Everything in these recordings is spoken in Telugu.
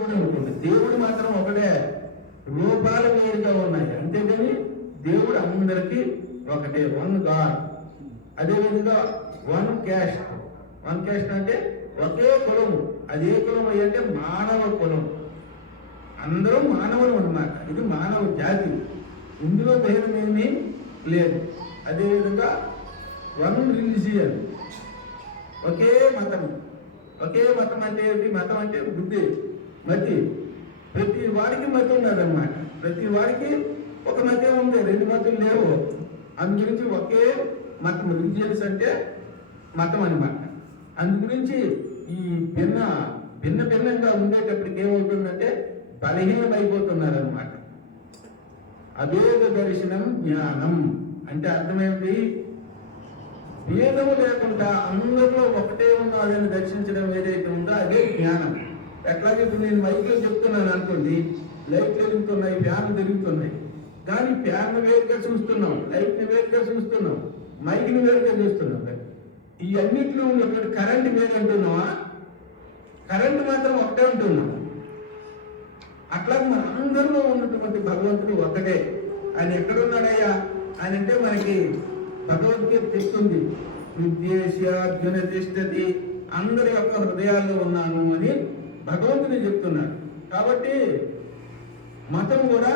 ఉంటుంది దేవుడు మాత్రం ఒకటే రూపాలు వేరుగా ఉన్నాయి. అంతేకాని దేవుడు అందరికీ ఒకటే వన్ గాడ్ అదేవిధంగా వన్ క్యాస్ట్ వన్ క్యాస్ట్ అంటే ఒకే కులము అదే కులం అంటే మానవ కులం. అందరూ మానవులు అన్నమాట. ఇది మానవ జాతి. ఇందులో భేదం లేదు. అదేవిధంగా వన్ రిలీజియన్ ఒకే మతం. ఒకే మతం అంటే మతం అంటే బుద్ధి. మతి. ప్రతి వాడికి మతి ఉన్నదన్నమాట ప్రతి వాడికి ఒక మతే ఉంది రెండు మతులు లేవు. అందు గురించి ఒకే మతం రిలీజియన్స్ అంటే మతం అనమాట అందు గురించి ఈ భిన్న భిన్న భిన్నంగా ఉండేటప్పటికి ఏమవుతుందంటే బలహీనమైపోతున్నారు అనమాట అభేద దర్శనం జ్ఞానం. అంటే అర్థమైంది? భేదము లేకుండా అందరిలో ఒకటే ఉన్నదని దర్శించడం ఏదైతే ఉందో అదే జ్ఞానం. ఎట్లాగే ఇప్పుడు నేను మైక్లో చెప్తున్నాను అనుకోండి లైట్లు వెలుగుతున్నాయి ఫ్యాన్లు తిరుగుతున్నాయి. కానీ ఫ్యాన్ వేరుగా చూస్తున్నాం లైట్ని వేరుగా చూస్తున్నాం మైక్ని వేరుగా చూస్తున్నాం. ఈ అన్నింటిలో ఉన్నటువంటి కరెంట్ వేరు అంటున్నావా కరెంట్ మాత్రం ఒకటే ఉంటున్నాం అట్లా మన అందరిలో ఉన్నటువంటి భగవంతుడు ఒకటే. ఆయన ఎక్కడున్నాడయ్యా? ఆయన అంటే మనకి భగవద్గీత తెస్తుంది ఉద్దేశ్య అర్జున తిష్టతి అందరి యొక్క హృదయాల్లో ఉన్నాను అని భగవంతుని చెప్తున్నాడు. కాబట్టి మతం కూడా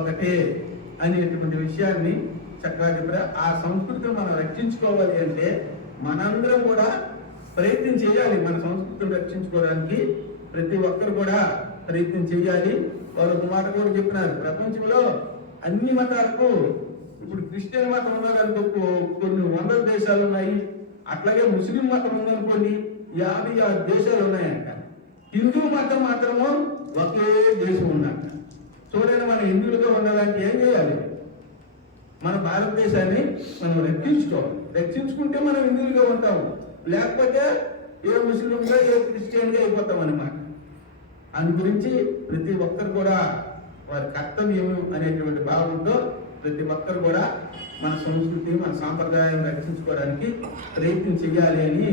ఒకటే అనేటువంటి విషయాన్ని చక్కగా చెప్పారు. ఆ సంస్కృతిని మనం రక్షించుకోవాలి అంటే మనందరం కూడా ప్రయత్నం చేయాలి. మన సంస్కృతిని రక్షించుకోవడానికి ప్రతి ఒక్కరు కూడా ప్రయత్నం చేయాలి. వారు ఒక మాట కూడా చెప్పినారు. ప్రపంచంలో అన్ని మతాలకు ఇప్పుడు క్రిస్టియన్ మతం ఉన్నారనుకో కొన్ని వందల దేశాలు ఉన్నాయి. అట్లాగే ముస్లిం మతం ఉందనుకోండి యాభై ఆరు దేశాలు ఉన్నాయంట. హిందూ మతం మాత్రము ఒకే దేశం ఉందంట చూడండి మన హిందువులతో ఉండాలంటే ఏం చేయాలి? మన భారతదేశాన్ని మనం రక్షించుకోవాలి. రక్షించుకుంటే మనం హిందువులుగా ఉంటాము. లేకపోతే ఏ ముస్లింగా ఏ క్రిస్టియన్గా అయిపోతాం అనమాట అందు గురించి ప్రతి ఒక్కరు కూడా వారి కర్తవ్యం అనేటువంటి భావంతో ప్రతి ఒక్కరు కూడా మన సంస్కృతి మన సాంప్రదాయాన్ని రక్షించుకోవడానికి ప్రయత్నం చేయాలి అని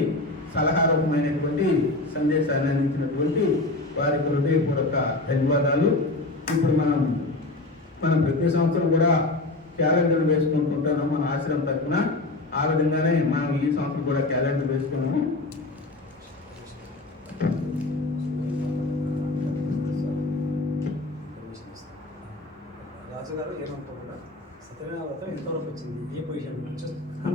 సలహారూపమైనటువంటి సందేశాన్ని అందించినటువంటి వారికి హృదయపూర్వక ధన్యవాదాలు. ఇప్పుడు మనం మనం ప్రతి సంవత్సరం కూడా క్యాలెండర్ వేసుకుంటుంటాను మన ఆశ్రమం తరఫున. ఆ విధంగానే మనం ఈ సంవత్సరం కూడా క్యాలెండర్ వేసుకున్నాము. రాజుగారు ఏమనుకోకుండా సత్యనారాయణ వ్రతం ఎంతవరకు వచ్చింది ఏ పొజిషన్?